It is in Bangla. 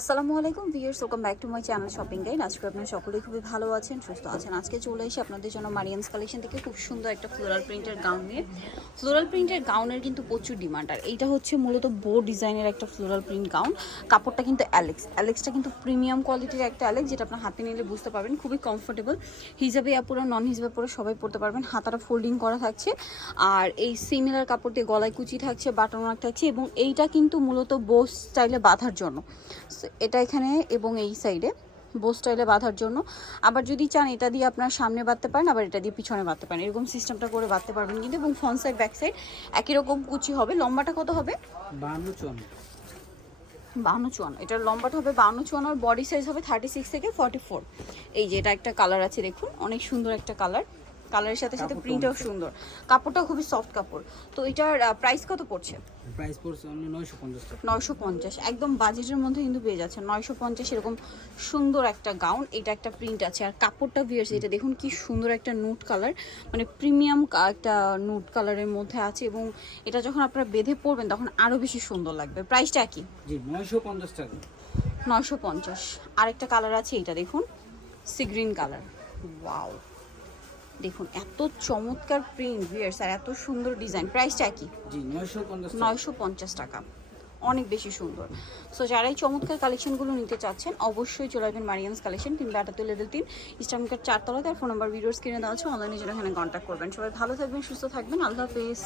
আসসালামু আলাইকুম viewers, welcome back to my channel shopping guide. আজকে আপনারা সকলেই খুবই ভালো আছেন, সুস্থ আছেন। আজকে চলে এসে আপনাদের জন্য মারিয়ান্স কালেকশন থেকে খুব সুন্দর একটা ফ্লোরাল প্রিন্টের গাউন নিয়ে। ফ্লোরাল প্রিন্টের গাউনের কিন্তু প্রচুর ডিমান্ড। আর এইটা হচ্ছে মূলত বো ডিজাইনের একটা ফ্লোরাল প্রিন্ট গাউন। কাপড়টা কিন্তু অ্যালেক্স। অ্যালেক্সটা কিন্তু প্রিমিয়াম কোয়ালিটির একটা অ্যালেক্স, যেটা আপনার হাতে নিলে বুঝতে পারবেন, খুবই কমফোর্টেবল হিজাবে আপুরা নন হিজাবে পরে সবাই পরতে পারবেন। হাতাটা ফোল্ডিং করা থাকছে। আর এই সিমিলার কাপড় দিয়ে গলায় কুচি থাকছে বাটন থাকছে এবং এইটা কিন্তু মূলত বো স্টাইলে বাঁধার জন্য। এটা এখানে এবং এই সাইডে। বো স্টাইলে বাঁধার জন্য। আবার যদি চান এটা দিয়ে আপনার সামনে বাঁধতে পারেন আবার এটা দিয়ে পিছনে বাঁধতে পারেন। এরকম সিস্টেমটা করে বাঁধতে পারবেন কিন্তু এবং ফ্রন্ট সাইড ব্যাক সাইড একই রকম কুচি হবে। লম্বাটা কত হবে? বান্ন চুয়ান্ন। এটার লম্বাটা হবে বাউন্ন চুয়ান্ন আর বডি সাইজ হবে থার্টি সিক্স থেকে ফর্টি ফোর এই যে এটা একটা কালার আছে দেখুন। অনেক সুন্দর একটা কালার কালারের সাথে সাথে প্রিন্টটাও সুন্দর। কাপড়টা খুবই সফট কাপড়। তো এটার প্রাইস কত পড়ছে? প্রাইস পড়ছে অন্য নয়শো পঞ্চাশ টাকা। নয়শো পঞ্চাশ। একদম বাজেটের মধ্যে কিন্তু পেয়ে যাচ্ছে নয়শো পঞ্চাশ এরকম সুন্দর একটা গাউন এটা একটা প্রিন্ট আছে। আর কাপড়টা ভিয়ার্স এটা দেখুন কি সুন্দর একটা নুট কালার মানে প্রিমিয়াম একটা নুট কালারের মধ্যে আছে এবং এটা যখন আপনারা বেঁধে পরবেন তখন আরও বেশি সুন্দর লাগবে। প্রাইসটা কি? জি নয়শো পঞ্চাশ টাকা। নয়শো পঞ্চাশ। আরেকটা কালার আছে এটা দেখুন সি গ্রিন কালার ওয়াও দেখুন এত চমৎকার প্রিন্ট ভিয়ার্স আর এত সুন্দর ডিজাইন প্রাইসটা কি? নয়শো পঞ্চাশ টাকা। অনেক বেশি সুন্দর। সো যারা এই চমৎকার কালেকশনগুলো নিতে চাচ্ছেন অবশ্যই চলে আসবেন মারিয়ামস কালেকশন তিন আটাত্তর লেভেল তিন ইস্টার্নকার চারতলাতে। আর ফোন নাম্বার ভিডিওস কিনে দেওয়া আছে অনলাইনে যেটা এখানে কন্ট্যাক্ট করবেন। সবাই ভালো থাকবেন সুস্থ থাকবেন। আল্লাহ হাফেজ।